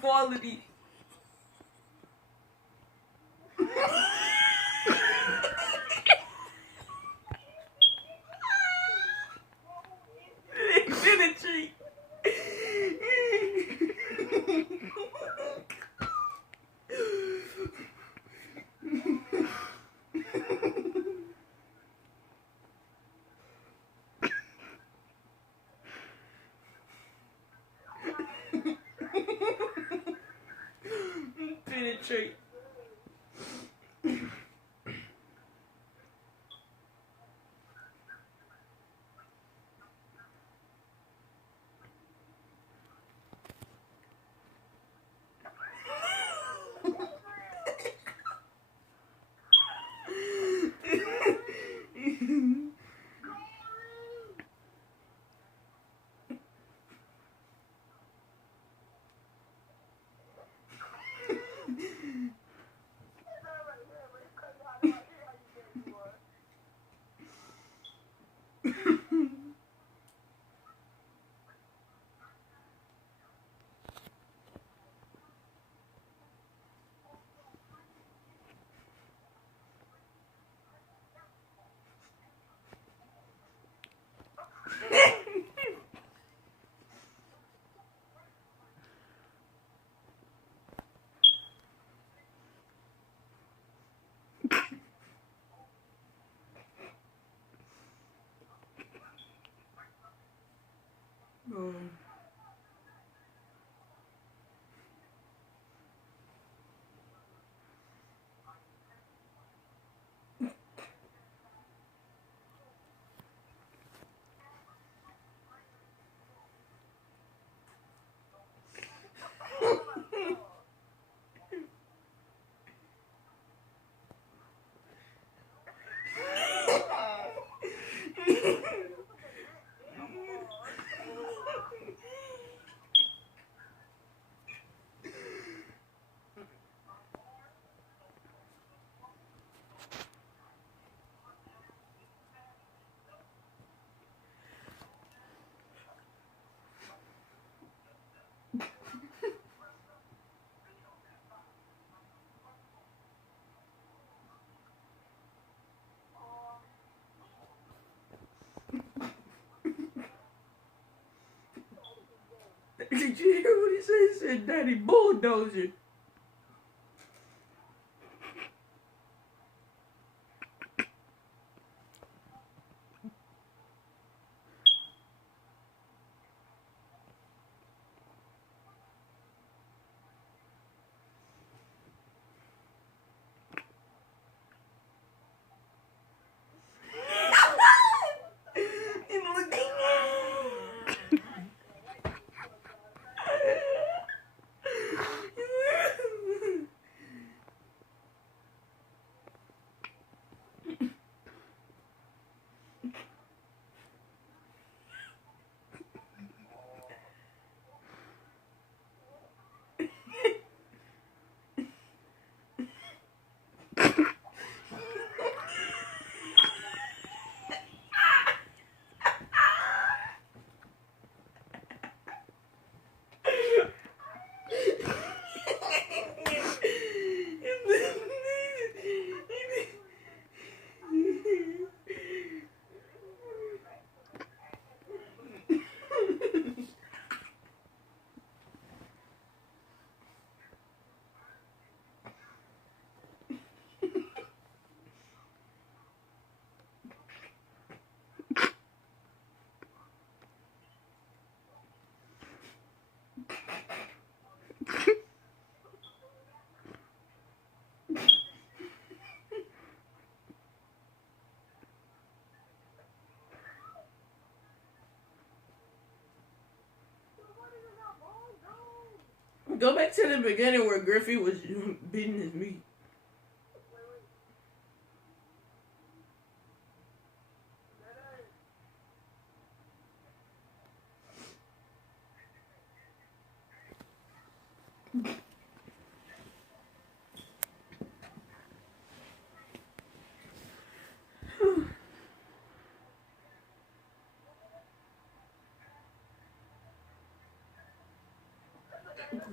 quality. Penetrate. Penetrate. Um, Did you hear what he said? He said, "Daddy bulldozer." And look Go back to the beginning where Griffey was beating his meat.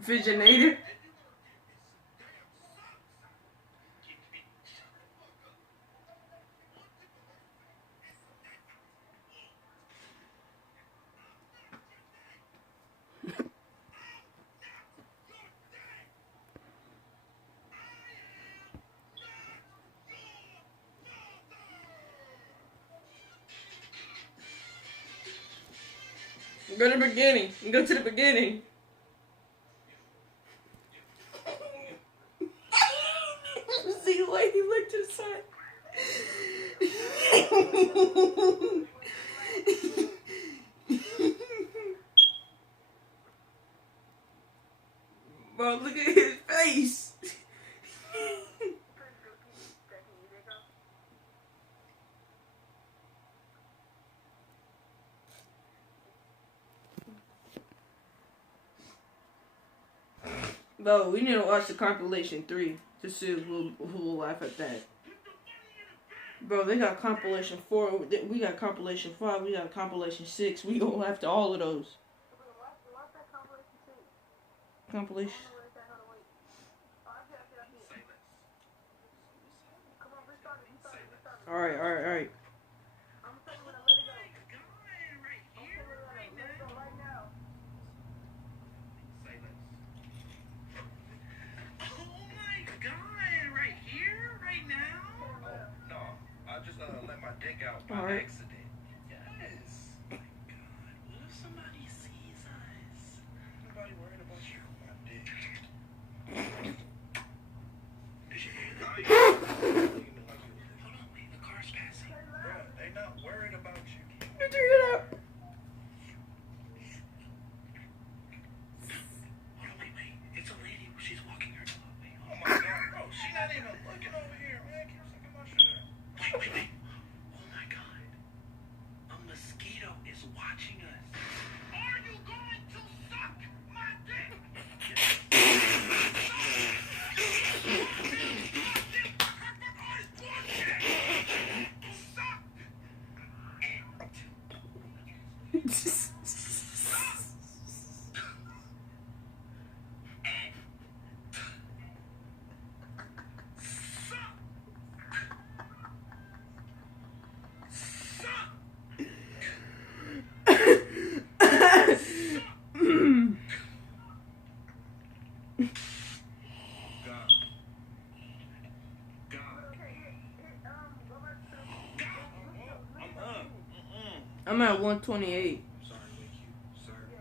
Visionator. Go to the beginning. Go to the beginning. See the way he looked to the side. Bro, look at his face. Bro, we need to watch the compilation 3 to see who will laugh at that. Bro, they got compilation 4, we got compilation 5, we got compilation 6. We gonna laugh to all of those. Compilation. Alright. Let my dick out by accident. Yes. Oh my God. What if somebody sees us? Nobody worried about you. My dick. Did you hear that? Hold on, wait. The car's passing. Bro, they not worried about you. Did you hear that? Hold on, wait. It's a lady. She's walking her dog. Wait. Oh my God, bro. She not even looking over here, man. Keep sucking my shit. Wait. Oh my God. A mosquito is watching us. Are you going to suck my dick? I'm at 128. Sorry, wake you, sir. Do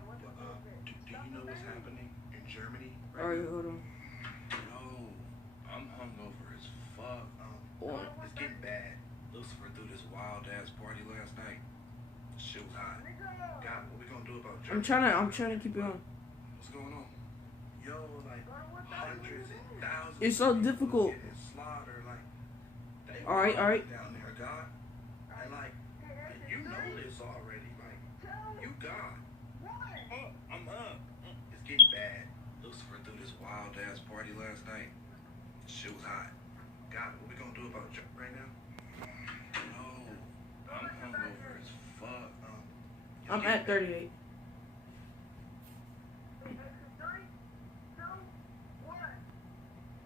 you know what's happening in Germany? Alright, hold on. No, I'm hungover as fuck. It's getting bad. Lucifer threw this wild ass party last night. Shit was hot. God, what we gonna do about Germany? I'm trying to keep it on. What's going on? Yo, like hundreds and thousands. It's so of people difficult. getting slaughtered, like, they Alright. down there, God. And like, you know this already, like, you God. I'm up. It's getting bad. Lucifer threw this wild ass party last night. Shit was hot. God, what we gonna do about Joe right now? No, I'm hungover as fuck. I'm at 38.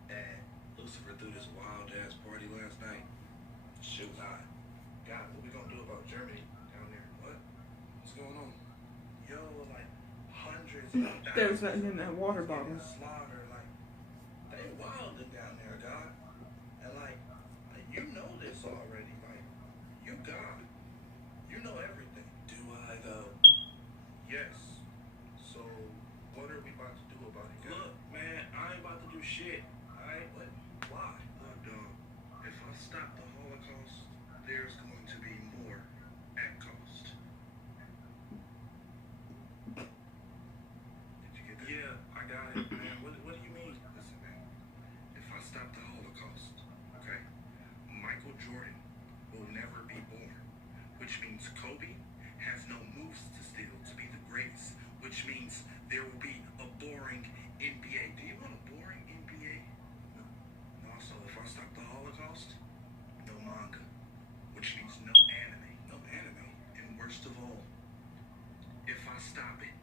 Dad, Lucifer threw this wild ass party last night. Shit was hot. God, what we gonna do about Germany down there? What? What's going on? Yo, like hundreds of thousands. There's nothing in that water getting bottle. slaughtered, like they wilding down there, God. And like you know this already, like you God. You know everything. Do I though? Yes. So what are we about to do about it, God? Look, man, I ain't about to do shit. Alright? What? Why? Look, dog. If I stop the Holocaust, there's going to be more at cost. Did you get that? Yeah, I got it, man. What do you mean? Listen, man. If I stop the Holocaust, okay, Michael Jordan will never be born, which means Kobe has no moves to steal to be the greatest, which means there will be a boring NBA. Do you want a boring NBA? No. And also, if I stop the Holocaust, no manga, which means no anime. No anime. And worst of all, if I stop it,